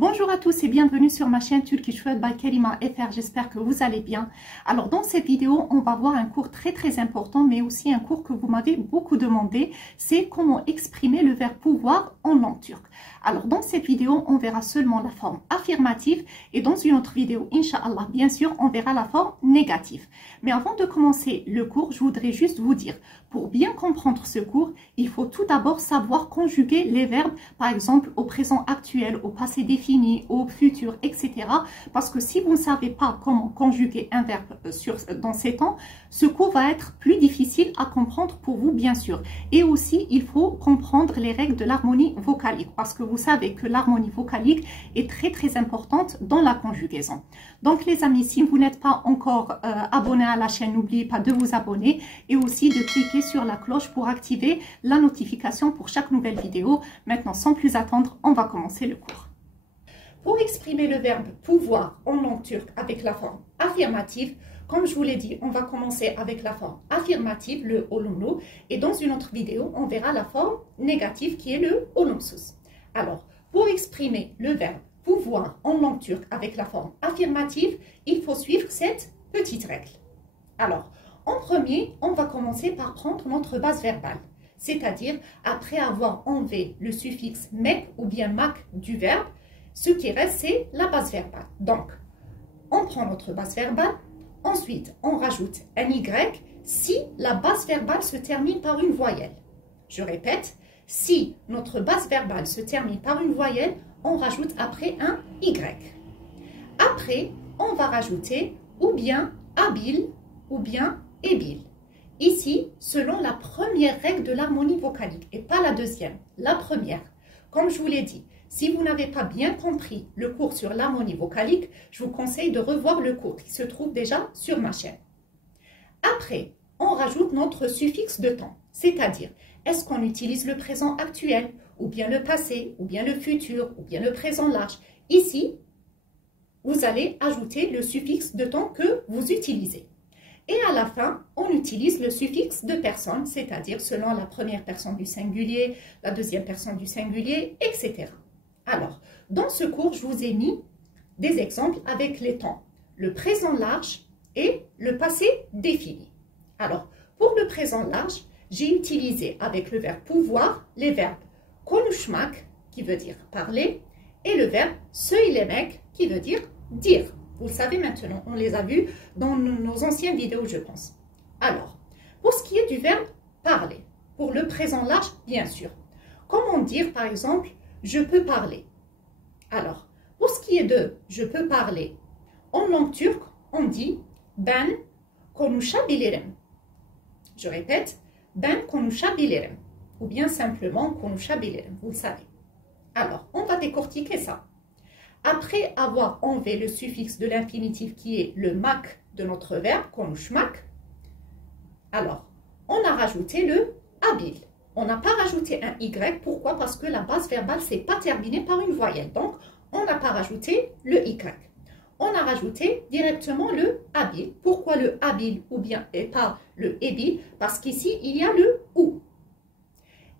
Bonjour à tous et bienvenue sur ma chaîne Turkish World by Karima FR, j'espère que vous allez bien. Alors dans cette vidéo, on va voir un cours très important, mais aussi un cours que vous m'avez beaucoup demandé, c'est comment exprimer le verbe pouvoir en langue turque. Alors dans cette vidéo, on verra seulement la forme affirmative et dans une autre vidéo, Inch'Allah, bien sûr, on verra la forme négative. Mais avant de commencer le cours, je voudrais juste vous dire, pour bien comprendre ce cours, il faut tout d'abord savoir conjuguer les verbes, par exemple au présent actuel, au passé défini, au futur, etc. Parce que si vous ne savez pas comment conjuguer un verbe dans ces temps, ce cours va être plus difficile à comprendre pour vous, bien sûr. Et aussi, il faut comprendre les règles de l'harmonie vocalique, parce que vous savez que l'harmonie vocalique est très importante dans la conjugaison. Donc les amis, si vous n'êtes pas encore abonné à la chaîne, n'oubliez pas de vous abonner et aussi de cliquer sur la cloche pour activer la notification pour chaque nouvelle vidéo. Maintenant, sans plus attendre, on va commencer le cours. Pour exprimer le verbe pouvoir en langue turque avec la forme affirmative, comme je vous l'ai dit, on va commencer avec la forme affirmative, le olumlu, et dans une autre vidéo, on verra la forme négative qui est le olumsuz. Alors, pour exprimer le verbe pouvoir en langue turque avec la forme affirmative, il faut suivre cette petite règle. Alors, en premier, on va commencer par prendre notre base verbale, c'est-à-dire après avoir enlevé le suffixe mek ou bien mak du verbe, ce qui reste, c'est la base verbale. Donc, on prend notre base verbale, ensuite on rajoute un y si la base verbale se termine par une voyelle. Je répète, si notre base verbale se termine par une voyelle, on rajoute après un y. Après, on va rajouter ou bien abil ou bien ébil. Ici, selon la première règle de l'harmonie vocalique et pas la deuxième, la première. Comme je vous l'ai dit, si vous n'avez pas bien compris le cours sur l'harmonie vocalique, je vous conseille de revoir le cours qui se trouve déjà sur ma chaîne. Après, on rajoute notre suffixe de temps, c'est-à-dire est-ce qu'on utilise le présent actuel, ou bien le passé, ou bien le futur, ou bien le présent large. Ici, vous allez ajouter le suffixe de temps que vous utilisez. Et à la fin, on utilise le suffixe de personne, c'est-à-dire selon la première personne du singulier, la deuxième personne du singulier, etc. Alors, dans ce cours, je vous ai mis des exemples avec les temps, le présent large et le passé défini. Alors, pour le présent large, j'ai utilisé avec le verbe pouvoir les verbes konuşmak, qui veut dire parler, et le verbe söylemek, qui veut dire dire. Vous le savez maintenant, on les a vus dans nos anciennes vidéos, je pense. Alors, pour ce qui est du verbe parler, pour le présent large, bien sûr. Comment dire, par exemple, je peux parler? Alors, pour ce qui est de je peux parler, en langue turque, on dit ben konuşabilirim. Je répète, ben konuşabilirim. Ou bien simplement konuşabilirim, vous le savez. Alors, on va décortiquer ça. Après avoir enlevé le suffixe de l'infinitif qui est le mak de notre verbe, konuşmak, alors, on a rajouté le abil. On n'a pas rajouté un y. Pourquoi? Parce que la base verbale ne s'est pas terminée par une voyelle. Donc, on n'a pas rajouté le y. On a rajouté directement le abil. Pourquoi le abil ou bien et pas le ébil? Parce qu'ici, il y a le ou.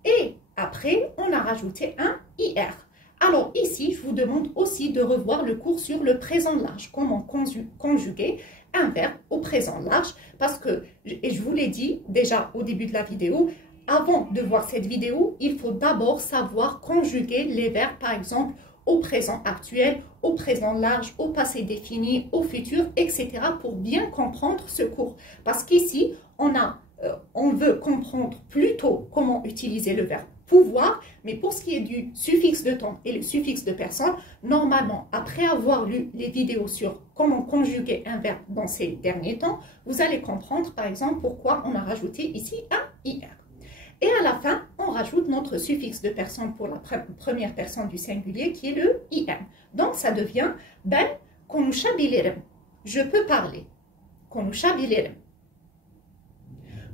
Et après, on a rajouté un ir. Alors ici, je vous demande aussi de revoir le cours sur le présent large. Comment conjuguer un verbe au présent large. Parce que, et je vous l'ai dit déjà au début de la vidéo, avant de voir cette vidéo, il faut d'abord savoir conjuguer les verbes, par exemple, au présent actuel, au présent large, au passé défini, au futur, etc. pour bien comprendre ce cours. Parce qu'ici, on veut comprendre plutôt comment utiliser le verbe pouvoir, mais pour ce qui est du suffixe de temps et le suffixe de personne, normalement, après avoir lu les vidéos sur comment conjuguer un verbe dans ces derniers temps, vous allez comprendre, par exemple, pourquoi on a rajouté ici un IR. Et à la fin, on rajoute notre suffixe de personne pour la première personne du singulier qui est le IM. Donc, ça devient ben konuşabilirim. Je peux parler. Konuşabilirim.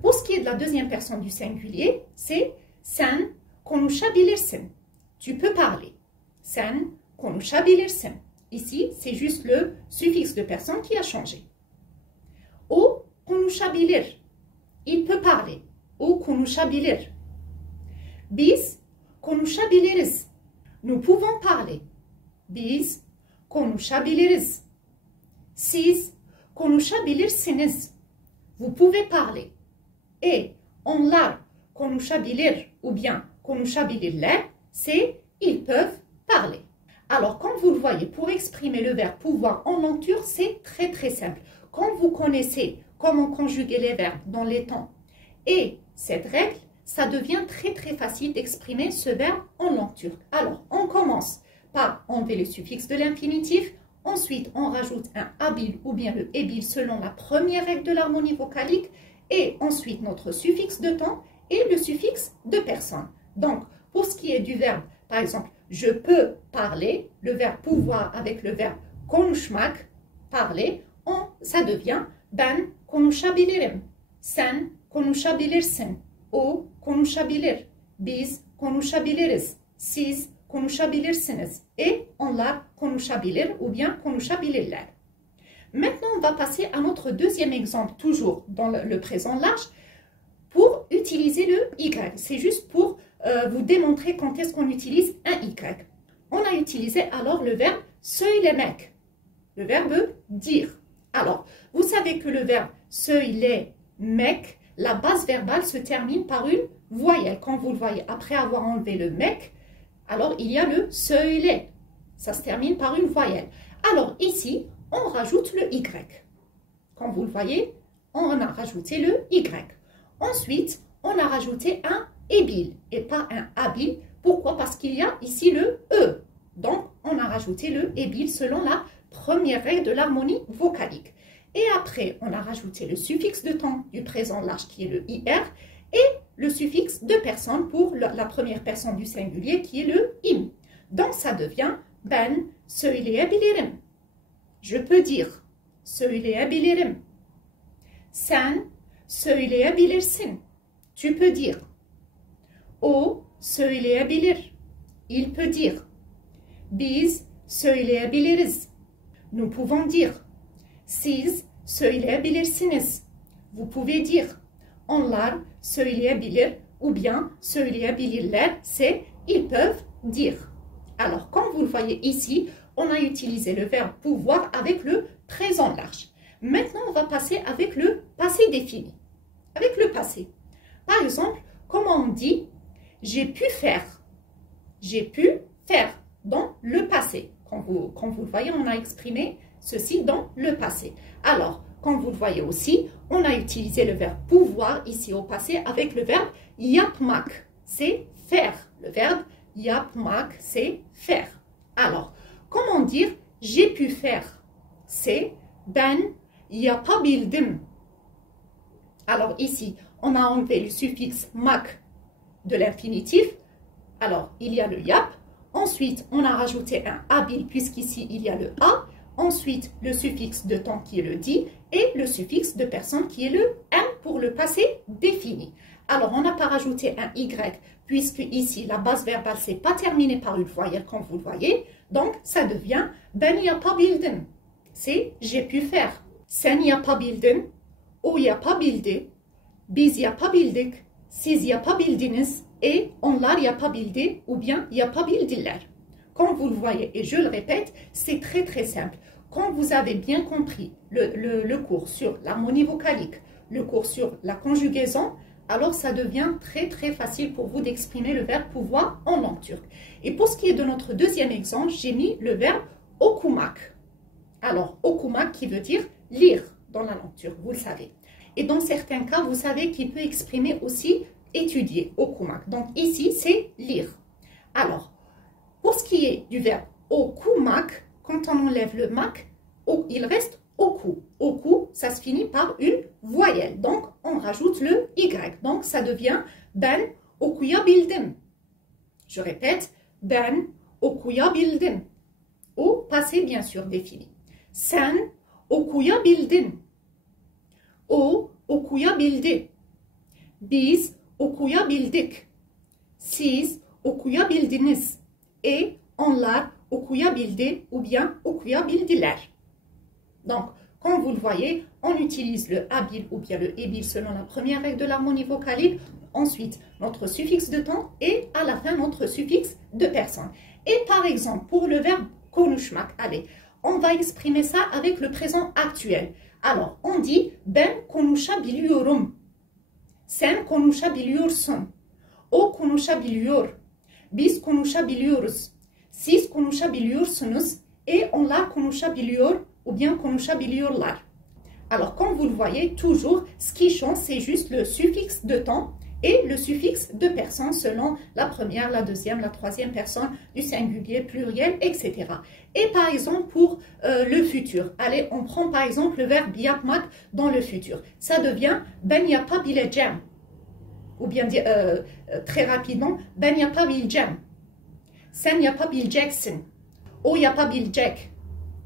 Pour ce qui est de la deuxième personne du singulier, c'est sen konuşabilirsin. Tu peux parler. Sen konuşabilirsin. Ici, c'est juste le suffixe de personne qui a changé. O konuşabilir. Il peut parler. O konuşabilir. Biz konuşabiliriz. Nous pouvons parler. Biz konuşabiliriz. Siz konuşabilirsiniz. Vous pouvez parler. Et onlar konuşabilir ou bien konuşabilirler, c'est ils peuvent parler. Alors, comme vous le voyez, pour exprimer le verbe pouvoir en lenture, c'est très très simple. Quand vous connaissez comment conjuguer les verbes dans les temps et cette règle, ça devient très très facile d'exprimer ce verbe en langue turque. Alors, on commence par enlever le suffixe de l'infinitif. Ensuite, on rajoute un abil ou bien le ebil selon la première règle de l'harmonie vocalique. Et ensuite, notre suffixe de temps et le suffixe de personne. Donc, pour ce qui est du verbe, par exemple, je peux parler, le verbe pouvoir avec le verbe konuşmak, parler, ça devient ben konuşabilirim, sen konuşabilirsin, o konuşabilir, biz konuşabiliriz, siz konuşabilirsiniz et onlar konuşabilir ou bien konuşabilirler. Maintenant, on va passer à notre deuxième exemple, toujours dans le présent large, pour utiliser le Y. C'est juste pour vous démontrer quand est-ce qu'on utilise un Y. On a utilisé alors le verbe söylemek, le verbe dire. Alors, vous savez que le verbe söylemek, la base verbale se termine par une voyelle. Quand vous le voyez, après avoir enlevé le mek, alors il y a le söyle. Ça se termine par une voyelle. Alors ici, on rajoute le Y. Quand vous le voyez, on a rajouté le Y. Ensuite, on a rajouté un ebil et pas un abil. Pourquoi? Parce qu'il y a ici le E. Donc, on a rajouté le ebil selon la première règle de l'harmonie vocalique. Et après, on a rajouté le suffixe de temps du présent large qui est le IR et le suffixe de personne pour la première personne du singulier qui est le im. Donc, ça devient ben söyleyebilirim. Je peux dire söyleyebilirim. Sen söyleyebilirsin. Tu peux dire. O söyleyebilir. Il peut dire. Biz söyleyebiliriz. Nous pouvons dire. Siz söyleyebilirsiniz. Vous pouvez dire. Onlar söyleyebilir ou bien söyleyebilirler, c'est ils peuvent dire. Alors, comme vous le voyez ici, on a utilisé le verbe pouvoir avec le présent large. Maintenant, on va passer avec le passé défini. Avec le passé. Par exemple, comment on dit « j'ai pu faire ». J'ai pu faire dans le passé. Quand vous le voyez, on a exprimé ceci dans le passé. Alors, quand vous le voyez aussi, on a utilisé le verbe pouvoir ici au passé avec le verbe yapmak. C'est faire. Le verbe yapmak, c'est faire. Alors, comment dire « j'ai pu faire » c'est « ben yapabildim ». Alors ici, on a enlevé le suffixe mak de l'infinitif. Alors, il y a le yap. Ensuite, on a rajouté un abil puisqu'ici, il y a le a. Ensuite, le suffixe de temps qui est le di et le suffixe de personne qui est le m pour le passé défini. Alors, on n'a pas rajouté un y puisque ici, la base verbale, c'est pas terminé par une voyelle comme vous le voyez. Donc, ça devient ben yapabildim. C'est j'ai pu faire. Sen yapabildin, o yapabildi, biz yapabildik, siz yapabildiniz et onlar yapabildi ou bien yapabildiler. Comme vous le voyez, et je le répète, c'est très très simple. Quand vous avez bien compris le cours sur l'harmonie vocalique, le cours sur la conjugaison, alors ça devient très très facile pour vous d'exprimer le verbe pouvoir en langue turque. Et pour ce qui est de notre deuxième exemple, j'ai mis le verbe okumak. Alors, okumak qui veut dire lire dans la langue turque, vous le savez. Et dans certains cas, vous savez qu'il peut exprimer aussi étudier, okumak. Donc ici, c'est lire. Alors, pour ce qui est du verbe okumak, quand on enlève le mak, il reste oku. Oku, ça se finit par une voyelle. Donc, on rajoute le y. Donc, ça devient ben okuyabildim. Je répète, ben okuyabildim. Au passé, bien sûr, défini. Sen okuyabildin. O okuyabildi. Biz okuyabildik. Siz okuyabildiniz. Et onlar okuyabildi ou bien okuyabildiler. Donc, comme vous le voyez, on utilise le abil ou bien le ebil selon la première règle de l'harmonie vocalique. Ensuite, notre suffixe de temps et à la fin, notre suffixe de personne. Et par exemple, pour le verbe konuşmak. Allez, on va exprimer ça avec le présent actuel. Alors, on dit ben konuşabiliyorum. Sen konuşabiliyorsun. O konuşabiliyor. Biz konuşabiliyoruz. Siz konuşabiliyorsunuz. Et onlar konuşabiliyor ou bien konuşabiliyorlar. Alors, comme vous le voyez, toujours, ce qui change, c'est juste le suffixe de temps et le suffixe de personne selon la première, la deuxième, la troisième personne du singulier, pluriel, etc. Et par exemple, pour le futur, allez, on prend par exemple le verbe yapmak dans le futur. Ça devient ben yapabileceğim. Ou bien très rapidement, ben yapabileceğim. Sen yapabileceksin. O yapabilecek.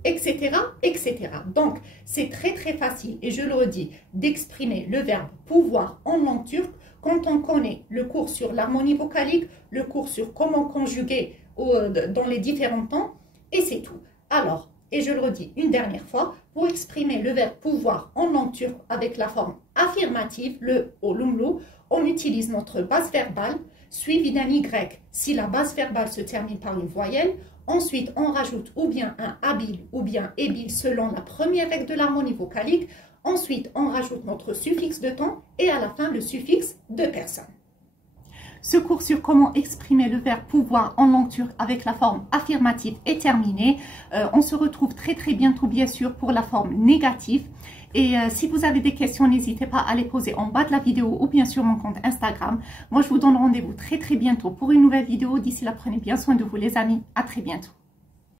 Etc., etc. Donc, c'est très très facile, et je le redis, d'exprimer le verbe pouvoir en langue turque quand on connaît le cours sur l'harmonie vocalique, le cours sur comment conjuguer dans les différents temps, et c'est tout. Alors, et je le redis une dernière fois, pour exprimer le verbe pouvoir en langue turque avec la forme affirmative, le olumlu, on utilise notre base verbale suivie d'un Y si la base verbale se termine par une voyelle. Ensuite, on rajoute ou bien un habile ou bien ébile selon la première règle de l'harmonie vocalique. Ensuite, on rajoute notre suffixe de temps et à la fin, le suffixe de personne. Ce cours sur comment exprimer le verbe pouvoir en langue turque avec la forme affirmative est terminé. On se retrouve très très bientôt, bien sûr, pour la forme négative. Et si vous avez des questions, n'hésitez pas à les poser en bas de la vidéo ou bien sur mon compte Instagram. Moi, je vous donne rendez-vous très très bientôt pour une nouvelle vidéo. D'ici là, prenez bien soin de vous les amis. À très bientôt.